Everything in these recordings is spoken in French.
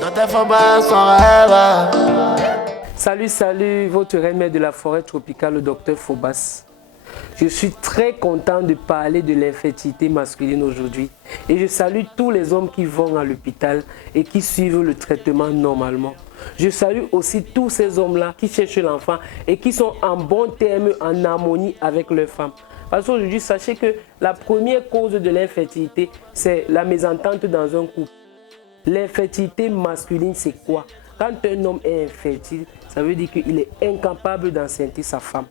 Dans tes faubourgs, son rêve. Salut, votre reine de la forêt tropicale, le docteur Phobas. Je suis très content de parler de l'infertilité masculine aujourd'hui. Et je salue tous les hommes qui vont à l'hôpital et qui suivent le traitement normalement. Je salue aussi tous ces hommes-là qui cherchent l'enfant et qui sont en bon terme, en harmonie avec leurs femmes. Parce qu'aujourd'hui, sachez que la première cause de l'infertilité, c'est la mésentente dans un couple. L'infertilité masculine, c'est quoi? Quand un homme est infertile, ça veut dire qu'il est incapable d'enceinte sa femme.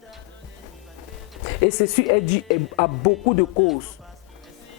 Et ceci est dû à beaucoup de causes.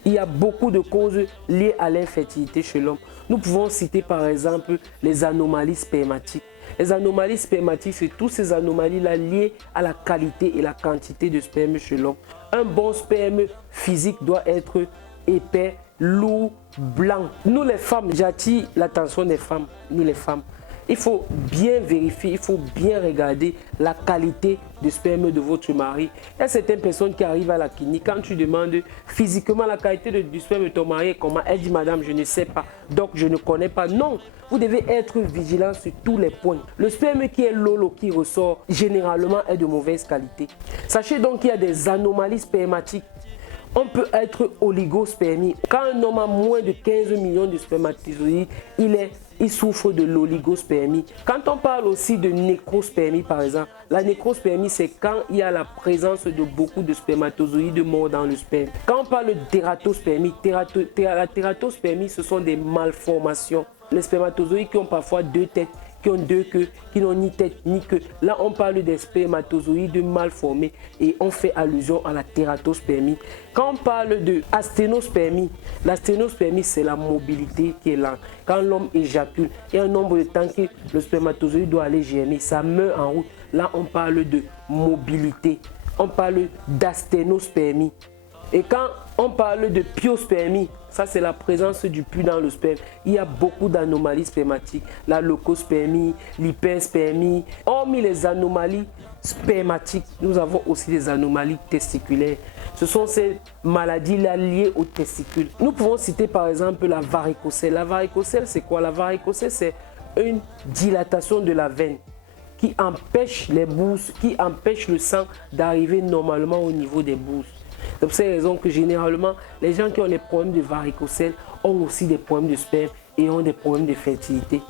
Il y a beaucoup de causes liées à l'infertilité chez l'homme. Nous pouvons citer par exemple les anomalies spermatiques. Les anomalies spermatiques, c'est toutes ces anomalies-là liées à la qualité et la quantité de sperme chez l'homme. Un bon sperme physique doit être épais, lourd, blanc. Nous les femmes, j'attire l'attention des femmes, nous les femmes. Il faut bien vérifier, il faut bien regarder la qualité du sperme de votre mari. Il y a certaines personnes qui arrivent à la clinique, quand tu demandes physiquement la qualité du sperme de ton mari, comment elle dit, madame, je ne sais pas, donc je ne connais pas. Non, vous devez être vigilant sur tous les points. Le sperme qui est lolo, qui ressort, généralement est de mauvaise qualité. Sachez donc qu'il y a des anomalies spermatiques. On peut être oligospermie. Quand un homme a moins de 15 millions de spermatozoïdes, il souffre de l'oligospermie. Quand on parle aussi de nécrospermie, par exemple, la nécrospermie, c'est quand il y a la présence de beaucoup de spermatozoïdes morts dans le sperme. Quand on parle de tératospermie, la tératospermie, ce sont des malformations. Les spermatozoïdes qui ont parfois deux têtes, qui ont deux queues, qui n'ont ni tête ni queue. Là, on parle des spermatozoïdes mal formés et on fait allusion à la tératospermie. Quand on parle de asténospermie, l'asténospermie, c'est la mobilité qui est là. Quand l'homme éjacule, il y a un nombre de temps que le spermatozoïde doit aller germer, ça meurt en route. Là, on parle de mobilité. On parle d'asténospermie. Et quand on parle de pyospermie, ça c'est la présence du pus dans le sperme. Il y a beaucoup d'anomalies spermatiques. La leucospermie, l'hyperspermie. Hormis les anomalies spermatiques, nous avons aussi des anomalies testiculaires. Ce sont ces maladies-là liées aux testicules. Nous pouvons citer par exemple la varicocèle. La varicocèle, c'est quoi? La varicocèle, c'est une dilatation de la veine qui empêche les bourses, qui empêche le sang d'arriver normalement au niveau des bourses. C'est pour ces raisons que généralement, les gens qui ont des problèmes de varicocèle ont aussi des problèmes de sperme et ont des problèmes de fertilité.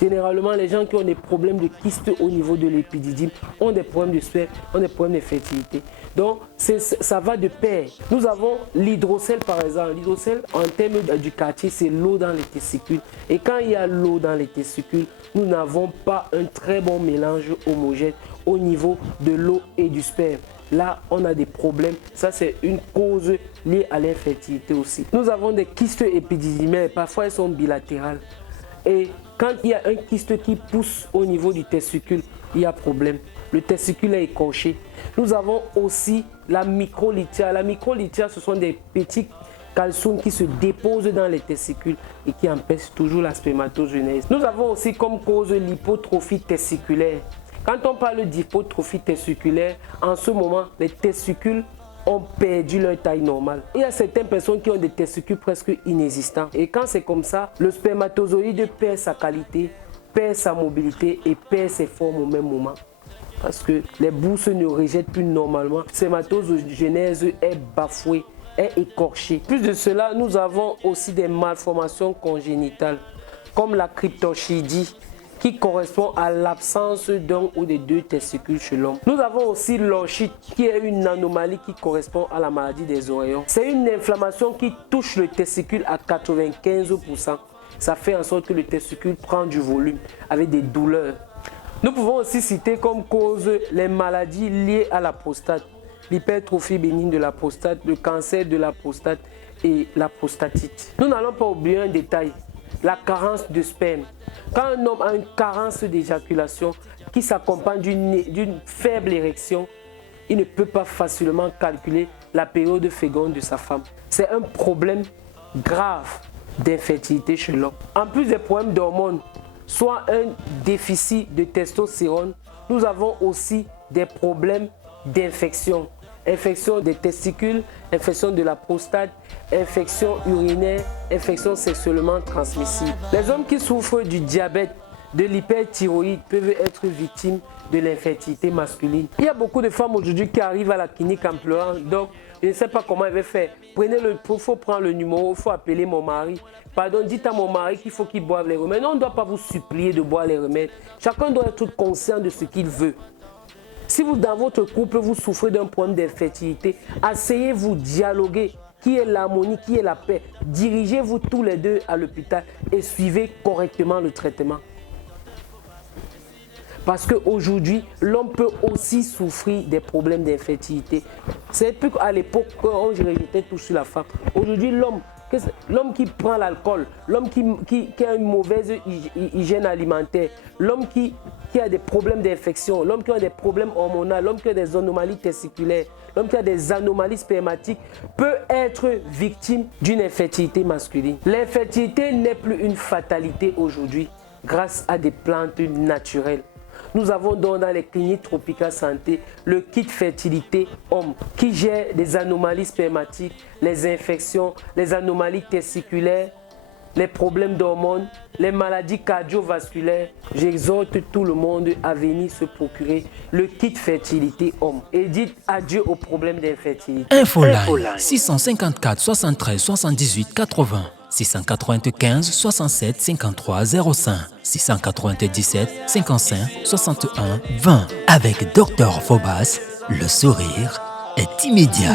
Généralement, les gens qui ont des problèmes de kyste au niveau de l'épididyme ont des problèmes de sperme, ont des problèmes de fertilité. Donc, ça va de pair. Nous avons l'hydrocèle par exemple. L'hydrocèle, en termes du quartier, c'est l'eau dans les testicules. Et quand il y a l'eau dans les testicules, nous n'avons pas un très bon mélange homogène au niveau de l'eau et du sperme. Là, on a des problèmes. Ça, c'est une cause liée à l'infertilité aussi. Nous avons des kystes épididymaires. Parfois, elles sont bilatérales. Et quand il y a un kyste qui pousse au niveau du testicule, il y a problème. Le testicule est écorché. Nous avons aussi la microlithia. La microlithia, ce sont des petits calciums qui se déposent dans les testicules et qui empêchent toujours la spermatogenèse. Nous avons aussi comme cause l'hypotrophie testiculaire. Quand on parle d'hypotrophie testiculaire, en ce moment, les testicules ont perdu leur taille normale. Il y a certaines personnes qui ont des testicules presque inexistants. Et quand c'est comme ça, le spermatozoïde perd sa qualité, perd sa mobilité et perd ses formes au même moment. Parce que les bourses ne rejettent plus normalement. La spermatogenèse est bafouée, est écorchée. Plus de cela, nous avons aussi des malformations congénitales, comme la cryptorchidie, qui correspond à l'absence d'un ou des deux testicules chez l'homme. Nous avons aussi l'orchite, qui est une anomalie qui correspond à la maladie des oreillons. C'est une inflammation qui touche le testicule à 95%. Ça fait en sorte que le testicule prend du volume avec des douleurs. Nous pouvons aussi citer comme cause les maladies liées à la prostate, l'hypertrophie bénigne de la prostate, le cancer de la prostate et la prostatite. Nous n'allons pas oublier un détail. La carence de sperme. Quand un homme a une carence d'éjaculation qui s'accompagne d'une faible érection, il ne peut pas facilement calculer la période féconde de sa femme. C'est un problème grave d'infertilité chez l'homme. En plus des problèmes d'hormones, soit un déficit de testostérone, nous avons aussi des problèmes d'infection. infection des testicules, infection de la prostate, infection urinaire, infection sexuellement transmissible. Les hommes qui souffrent du diabète, de l'hyperthyroïde peuvent être victimes de l'infertilité masculine. Il y a beaucoup de femmes aujourd'hui qui arrivent à la clinique en pleurant. Donc, je ne sais pas comment elle va faire. Il faut prendre le numéro, il faut appeler mon mari. Pardon, dites à mon mari qu'il faut qu'il boive les remèdes. Non, on ne doit pas vous supplier de boire les remèdes. Chacun doit être conscient de ce qu'il veut. Si vous, dans votre couple, vous souffrez d'un problème d'infertilité, asseyez-vous, dialoguez. Qui est l'harmonie, qui est la paix? Dirigez-vous tous les deux à l'hôpital et suivez correctement le traitement. Parce qu'aujourd'hui, l'homme peut aussi souffrir des problèmes d'infertilité. C'est plus qu'à l'époque, quand on rejetait tout sur la femme. Aujourd'hui, l'homme qui prend l'alcool, l'homme qui a une mauvaise hygiène alimentaire, l'homme qui a des problèmes d'infection, l'homme qui a des problèmes hormonaux, l'homme qui a des anomalies testiculaires, l'homme qui a des anomalies spermatiques, peut être victime d'une infertilité masculine. L'infertilité n'est plus une fatalité aujourd'hui grâce à des plantes naturelles. Nous avons donc dans les cliniques Tropica Santé le kit fertilité homme qui gère les anomalies spermatiques, les infections, les anomalies testiculaires, les problèmes d'hormones, les maladies cardiovasculaires. J'exhorte tout le monde à venir se procurer le kit fertilité homme et dites adieu aux problèmes d'infertilité. Infoline 654 73 78 80 695 67 53 05 697 55 61 20. Avec Dr Phobas, le sourire est immédiat.